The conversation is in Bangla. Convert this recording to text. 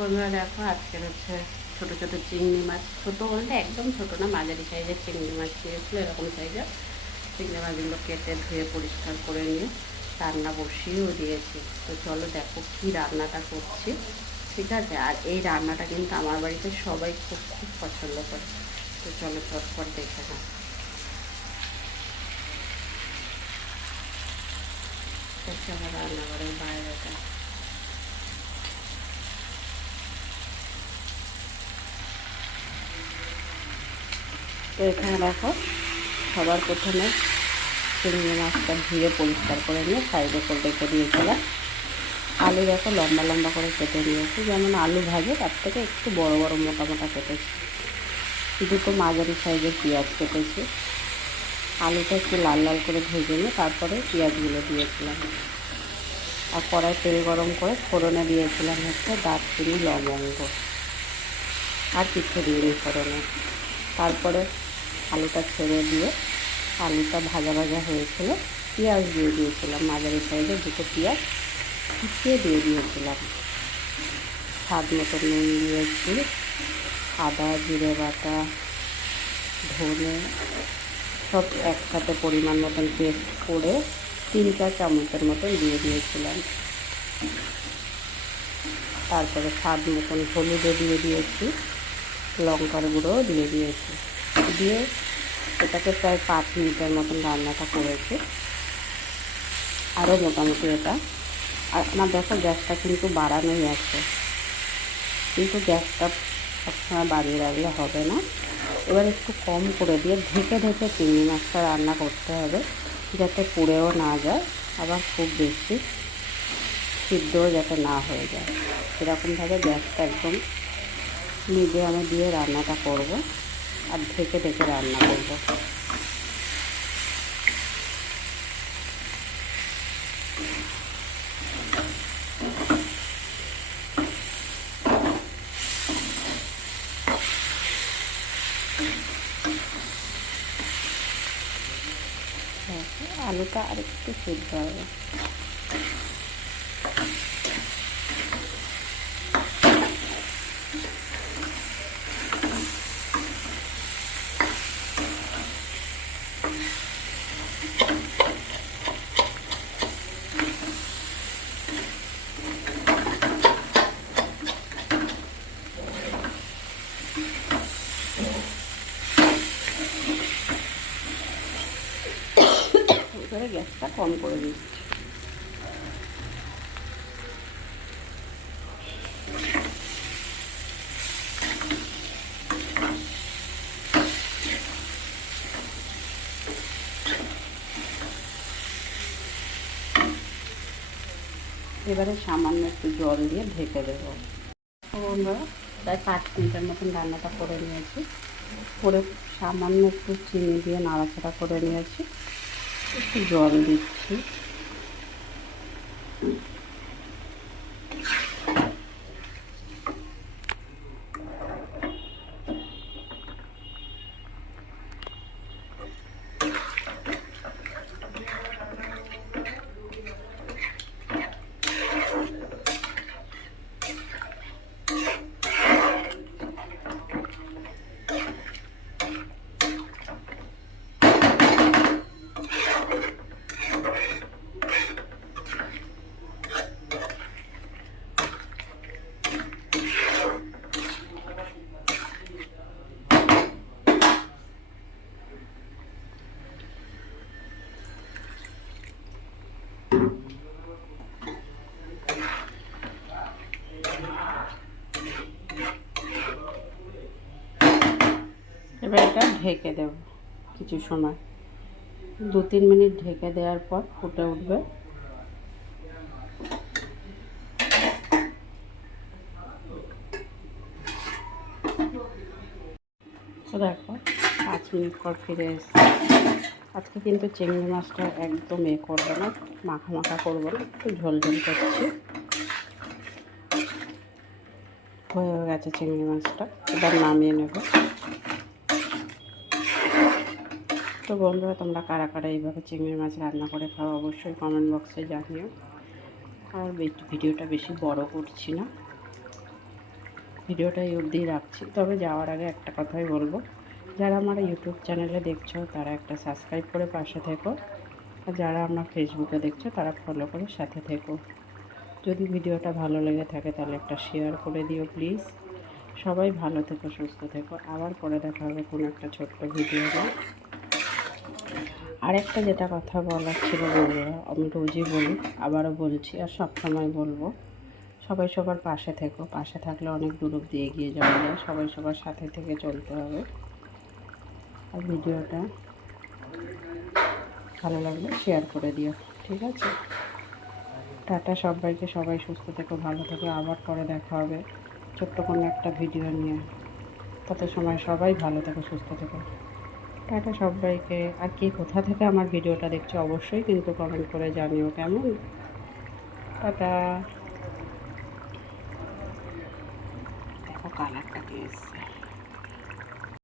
বন্ধুরা দেখো আজকের হচ্ছে ছোটো ছোটো চিংড়ি মাছ, ছোটো বলতে একদম ছোটো না, মাঝারি সাইজের চিংড়ি মাছ দিয়েছিলো, এরকম সাইজের চিংড়ি মাছগুলো কেটে ধুয়ে পরিষ্কার করে নিয়ে রান্না বসিয়েও দিয়েছি। তো চলো দেখো কী রান্নাটা করছি, ঠিক আছে। আর এই রান্নাটা কিন্তু আমার বাড়িতে সবাই খুব খুব পছন্দ করে। তো চলো চটপট দেখে নাও। হচ্ছে আমার রান্নাঘরের বাইরেটা। তো এখানে দেখো সবার প্রথমে চিংড়ি মাছটা ধুয়ে পরিষ্কার করে নিয়ে সাইডে করে রেখে দিয়েছিলাম। আলু দেখো লম্বা লম্বা করে কেটে নিয়েছি, যেমন আলু ভাজে তার থেকে একটু বড় বড় মোটা মোটা কেটেছি। দুটো মাঝারি সাইজের পেঁয়াজ কেটেছি। আলুটা একটু লাল লাল করে ভেজে নিয়ে তারপরে পেঁয়াজগুলো দিয়েছিলাম। আর কড়াই তেল গরম করে ফোড়নে দিয়েছিলাম হচ্ছে দারচিনি লবঙ্গ, আর কিছু দিইনি ফোড়নে। তারপরে আলুটা ছেড়ে দিয়ে আলুটা ভাজা ভাজা হয়েছিল, পেঁয়াজ দিয়ে দিয়েছিলাম, মাঝারি সাইজের দুটো পেঁয়াজ কুচিয়ে দিয়ে দিয়েছিলাম। স্বাদ মতো নুন দিয়েছি, আদা জিরে বাটা ধনে সব একসাথে পরিমাণ মতন পেস্ট করে 3-4 চামচের মতন দিয়ে দিয়েছিলাম। তারপরে স্বাদ মতন হলুদও দিয়ে দিয়েছি, লঙ্কার গুঁড়োও দিয়ে দিয়েছি। দিয়ে এটাকে প্রায় 5 মিনিটের মতন রান্নাটা করেছি। আরও মোটামুটি এটা, আর আমার দেখো গ্যাসটা কিন্তু বাড়ানোই আছে, কিন্তু গ্যাসটা সবসময় বাড়িয়ে রাখলে হবে না। এবার একটু কম করে দিয়ে ঢেকে ঢেকে চিংড়ি মাছটা রান্না করতে হবে, যাতে পুড়েও না যায়, আবার খুব বেশি সিদ্ধও যাতে না হয়ে যায়। এরকমভাবে গ্যাসটা একদম মিডিয়ামে দিয়ে রান্নাটা করব, আর ঢেকে ঢেকে রান্না করব। আলুটা আরেকটু সিদ্ধ হবে। এবারে গ্যাসটা কম করে দিচ্ছি। এবারে সামান্য একটু জল দিয়ে ঢেকে দেবো। বন্ধুরা প্রায় 5 মিনিটের মতন রান্নাটা করে নিয়েছি, করে সামান্য একটু চিনি দিয়ে নাড়াচাড়া করে নিয়েছি। একটু জল দিচ্ছি। এবার এটা ঢেকে দেব কিছু সময়, 2-3 মিনিট ঢেকে দেওয়ার পর ফুটে উঠবে। তো দেখো 5 মিনিট পর ফিরে এসেছি। আজকে কিন্তু চিংড়ি মাছটা একদম করবো না, মাখা মাখা করবো না, একটু ঝোল ঝোল করছি। হয়ে গেছে চিংড়ি মাছটা, এবার নামিয়ে নেব। তো বন্ধুরা তোমরা কারা কারা এইভাবে চিংড়ি মাছ রান্না করে খাও অবশ্যই কমেন্ট বক্সে জানিও। আর ভিডিওটা বেশি বড় করছি না। ভিডিওটা এই অবধি রাখছি। তবে যাওয়ার আগে একটা কথাই বলবো, যারা আমার ইউটিউব চ্যানেলে দেখছো তারা একটা সাবস্ক্রাইব করে পাশে থেকো, আর যারা আমার ফেসবুকে দেখছো তারা ফলো করে সাথে থেকো। যদি ভিডিওটা ভালো লেগে থাকে তাহলে একটা শেয়ার করে দিও প্লিজ। সবাই ভালো থেকো, সুস্থ থেকো। আবার পরে দেখা হবে কোনো একটা ছোট্ট ভিডিও নিয়ে। আরেকটা যেটা কথা বলার ছিল বন্ধুরা, আমি রোজই বলি, আবারও বলছি আর সবসময় বলবো, সবাই সবার পাশে থেকো। পাশে থাকলে অনেক দূর অব্দি এগিয়ে যাওয়া যায়। সবাই সবার সাথে থেকে চলতে হবে। আর ভিডিওটা ভালো লাগলে শেয়ার করে দিও, ঠিক আছে? টাটা সবাইকে, সবাই সুস্থ থেকো, ভালো থেকো। আবার পরে দেখা হবে ছোট্ট কোনো একটা ভিডিও নিয়ে। তত সময় সবাই ভালো থেকো, সুস্থ থেকো। টাটা সবাইকে। আর কে কোথা থেকে আমার ভিডিওটা দেখছো অবশ্যই কিন্তু কমেন্ট করে জানিও, কেমন? টাটা। দেখো কালারটা কি এসছে।